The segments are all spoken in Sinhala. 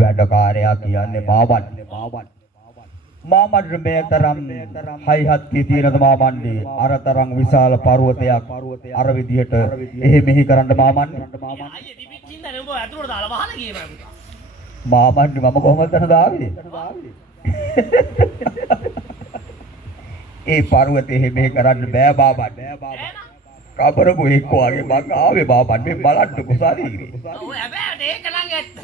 වැඩකාරයා කියන්නේ මාමන්. මාමන් මේ තරම් හයිහත් තියෙනද මාමන්ඩි අර තරම් විශාල පර්වතයක් අර විදිහට එහෙ මෙහි කරන්න මාමන්. මාමන්ඩි මම කොහොමද තනද ආවේ? ඒ පර්වතේ එහෙ මෙහි කරන්න බෑ මාමන්. කබරක එක්ක වගේ මං ආවේ මාමන් මේ බලන්න කුසාරීරේ. ඔව් හැබැයි ඒක නම් ඇත්ත.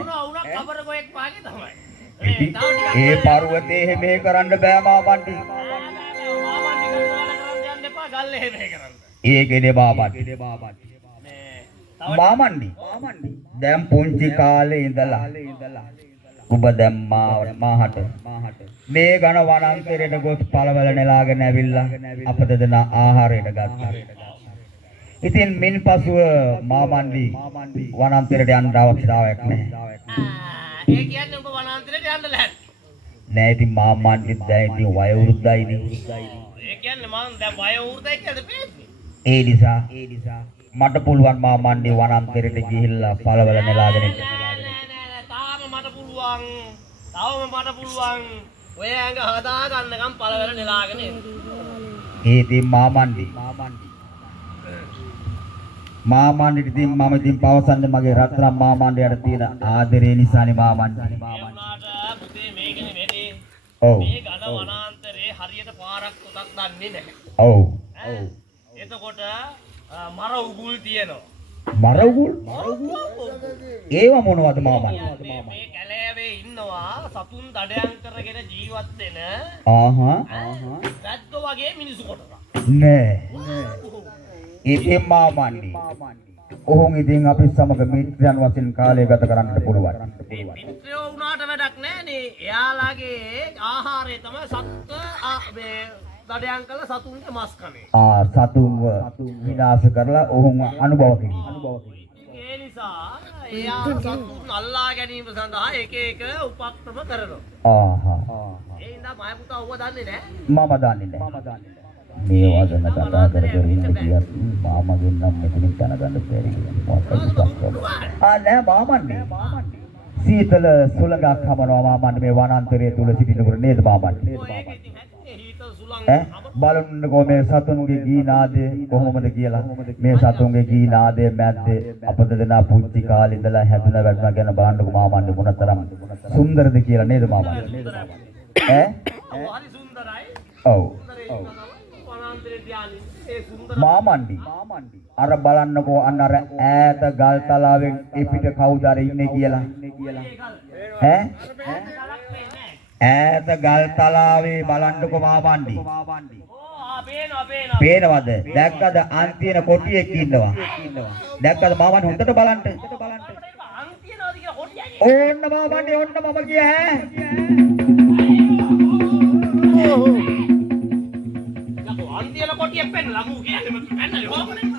උනා කබරක එක්ක වාගේ තමයි. ඒ පර්වතේ එහෙ මෙහි කරන්න බෑ මාමන්ඩි. ඒකනේ මාමන්ඩි. මාමන්ඩි දැන් පුංචි කාලේ ඉඳලා ඔබ දැන් මාහට මේ ඝන වනාන්තරයට ගොස් පළවල නෙලාගෙන ඇවිල්ලා අප දෙදෙනා ආහාරයට ගත්තා. ඉතින් මින්පසුව මාමන්ඩි වනාන්තරයට යන්න අවශ්‍යතාවයක් නැහැ. ඒ කියන්නේ ඔබ වනාන්තරයට යන්න ලෑස්ති. නෑ ඉතින් මාමන්ඩි දැන් ඉතින් වය වෘද්ධයිනේ. ඒ කියන්නේ මම දැන් වය වෘද්ධයි කියලා පේන්නේ. ඒ නිසා මට පුළුවන් මාමන්ඩි වනාන්තරයට ගිහිල්ලා පළවල නෙලාගෙන ඉන්න. තාම මට පුළුවන්. ඔය ඇඟ හදා ගන්නකම් පළවල නෙලාගෙන ඉන්න. ඒ ඉතින් මාමන්ඩි ඉතින් මම ඉතින් පවසන්නේ මගේ රත්තරන් මාමන්ඩියට තියෙන ආදරේ නිසානේ මාමන්ඩි. ඒ වුණාට පුතේ මේකනේ වැඩි. ඔව්. මේ ඝන වනාන්තරේ හරියට පාරක් උතක් දන්නේ නැහැ. ඔව්. එතකොට මර උගුල් තියෙනවා. මර උගුල්? ඒව මොනවද මාමන්ඩි? මේ කැලෑවේ ඉන්නවා සතුන් දඩයන් කරගෙන ජීවත් වෙන වැද්දෝ වගේ මිනිසු කොටසක්. නෑ. ඉතින් මාමන්ඩි ඔහොම ඉතින් අපි සමග මිත්‍රයන් වශයෙන් කාලය ගත කරන්න පුළුවන්. මිත්‍රයෝ වුණාට වැඩක් නෑනේ. එයාලගේ ආහාරය තමයි මේ දඩයන් කළ සතුන්ගේ මස් කනේ. සතුන්ව විනාශ කරලා ඔහොම අනුභව කිරීම. ඒ නිසා එයා සතුන් අල්ලා ගැනීම සඳහා එක උපක්‍රම කරනවා. ඒ ඉඳන් මම පුතා ඔව දන්නේ නෑ. මම දන්නේ නෑ. මේ වදන කතා කර ඉන්න කියක් මාමගෙන් නම් මෙතනින් දැනගන්න බැරි කියලා. නෑ මාමන්ඩි. සීතල සුළඟක් හමනවා මාමන්ඩි මේ වනාන්තරයේ තුල සිටිනකොට නේද මාමන්ඩි? බලන්නකෝ මේ සතුන්ගේ ගී නාදය කොහොමද කියලා. මේ සතුන්ගේ ගී නාදය මැද්දේ අප දෙදෙනා පුංචි කාලේ ඉඳලා හැදුන වැඩම ගැන බලන්නකෝ මාමන්ඩි මොනතරම් සුන්දරද කියලා නේද මාමන්ඩි? හරි සුන්දරයි. ඔව්. මාමන්ඩි අර බලන්නකෝ අන්න අර ඈත ගල් තලාවෙන් පිට කවුද අර ඉන්නේ කියලා. ඈත ගල් තලාවේ බලන්නකෝ මාමන්ඩි. පේනවද? දැක්කද අන්තින කොටියෙක් ඉන්නවා. දැක්කද මාමන්ඩි හොඳට බලන්න. ඕන්න මාමන්ඩි ඕන්න මම කිය ඈ. අන්තිල කොටියක් පෙන්නලා මූ කියන්නේ මම පෙන්නලා කොහොමද?